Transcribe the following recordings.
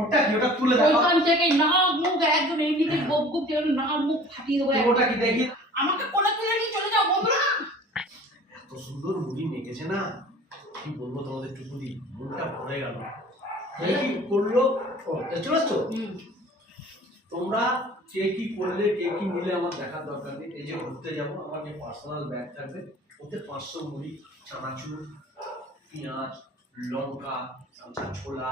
ওটা কি? ওটা তুলে দাও। ওইখান থেকে নাক মুখ একদম এমনিতে গপ গপ করে নাক মুখ ফাটিয়ে দেবো। ওটা কি দেখি? আমাকে কোলে তুলে নিয়ে চলে যাও বন্ধুরা। এত সুন্দর মুড়ি মেখেছে না, কি বলবো তোমাদের টুকুদি, মনটা ভরে গেল। কি করলো? চলে আসছো? তোমরা কে কি করলে, কে কি নিলে আমার দেখার দরকার নেই। এই যে ঘুরতে যাবো, আমার যে পার্সোনাল ব্যাগ থাকবে, ওতে 500 মুড়ি, চানাচুর, পেঁয়াজ, লঙ্কা, ছোলা,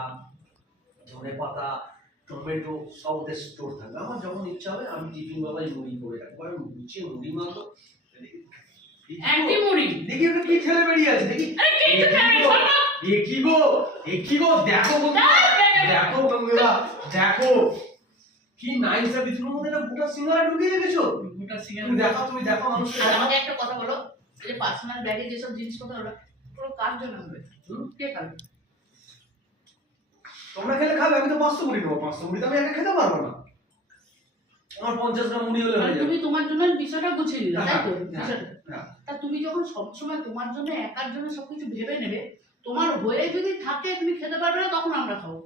ধনে পাতা, টমেটো সব ওদের স্টোর থাকবে। আমার যখন ইচ্ছা হবে আমি টিফিন বেলায় মুড়ি করে রাখবো। আর মুচে মুড়ি মাখো। অ্যান্টি মুড়ি দেখি ওটা কি ছেলে বেরিয়ে আছে, দেখি। এ কি গো, এ কি গো, দেখো বন্ধুরা, দেখো বন্ধুরা, দেখো কি নাইস আর ভিতরের মধ্যে একটা গোটা সিঙ্গারা ঢুকিয়ে রেখেছো। গোটা সিঙ্গারা তুমি দেখো, তুমি দেখো মানুষকে। আর আমাকে একটা কথা বলো, এই যে পার্সোনাল ব্যাগে যেসব জিনিসপত্র হলো পুরো কার জন্য হবে? কে খাবে? তোমরা খেলে খাবে, আমি তো 500 মুড়ি নেবো। 500 মুড়ি তো আমি একা খেতে পারবো না। আমার 50 গ্রাম মুড়ি হলে হয়ে যাবে। তুমি তোমার জন্য বিষয়টা গুছিয়ে নিলে, তাই তো? বিষয়টা হ্যাঁ। তা তুমি যখন সবসময় তোমার জন্য একার জন্য সবকিছু ভেবে নেবে, তোমার হয়ে যদি থাকে তুমি খেতে পারবে না, তখন আমরা খাবো।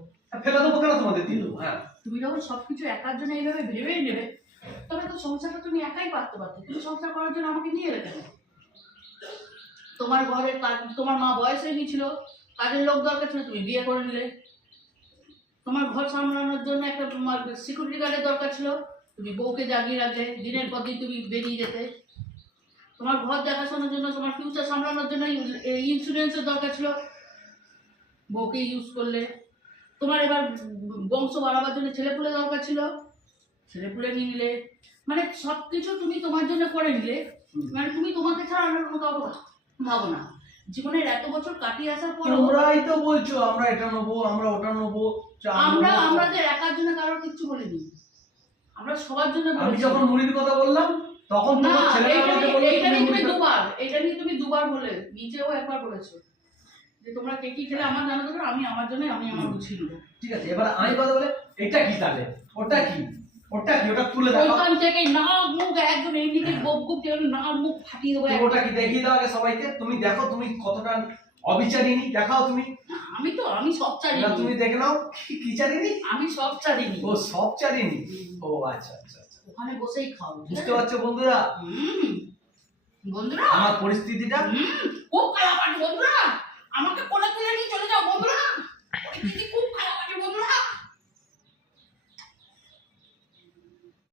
ফেলে দেবো কেন, তোমাদের দিয়ে দেবো। হ্যাঁ, তুমি যখন সবকিছু একার জন্য এইভাবে ভেবেই নেবে, তবে তো সংসারটা তুমি একাই পারতে পারতে। তুমি সংসার করার জন্য আমাকে নিয়ে এলে কেন? তোমার ঘরে তোমার মা বয়স হয়ে গিয়েছিল, কাজের লোক দরকার ছিল, তুমি বিয়ে করে নিলে। তোমার ঘর সামলানোর জন্য একটা তোমার সিকিউরিটি গার্ডের দরকার ছিল, তুমি বউকে জাগিয়ে রাখলে, দিনের পর দিন তুমি বেরিয়ে যেতে। তোমার ঘর দেখাশোনার জন্য, তোমার ফিউচার সামলানোর জন্য ইন্স্যুরেন্সের দরকার ছিল, বউকে ইউজ করলে। তোমার এবার বংশ বাড়াবার জন্য ছেলেপুলে দরকার ছিল, ছেলেপুলে নিয়ে নিলে। মানে সবকিছু তুমি তোমার জন্য করে নিলে। মানে তুমি তোমাকে ছাড়া আমরা কোনো কাউকে ভাবো না। জীবনের এত বছর কাটিয়ে আসার পর তোমরাই তো বলছো আমরা এটা নেবো, আমরা ওটা নেবো। আমরা আমাদের একার জন্য কারোর কিচ্ছু বলিনি, আমরা সবার জন্য আমি বলেছি। যখন মুড়ির কথা বললাম তখন না, তোমার ছেলেরা আমাকে বললো এইটা নিয়ে তুমি মুড়ি দুবার, এটা নিয়ে তুমি দুবার বলে, নিচেও একবার বলেছো যে তোমরা কে কি খেলে আমার জানা দরকার, আমি আমার জন্য আমি আমার বুঝিয়ে নেবো। ঠিক আছে, এবার আমি কথা বলে এটা কি তাহলে? ওটা কি? ওটা কি? ওটা তুলে দাও। ওইখান থেকে নাক মুখ একদম এমনিতে গপ গপ করে নাক মুখ ফাটিয়ে দেবো। ওটা কি দেখিয়ে দাও আগে সবাইকে। তুমি দেখো তুমি কতটা অবিচারিনী, দেখাও তুমি। আমি সব চারিনি। না তুমি দেখে নাও কি চারিনী। আমি সব চারিনি। ও সব চারিনী। ও আচ্ছা আচ্ছা আচ্ছা, ওখানে বসেই খাও। বুঝতে পারছো বন্ধুরা বন্ধুরা আমার পরিস্থিতিটা? খুব খারাপ। বন্ধুরা আমাকে কোলে তুলে নিয়ে চলে যাও বন্ধুরা।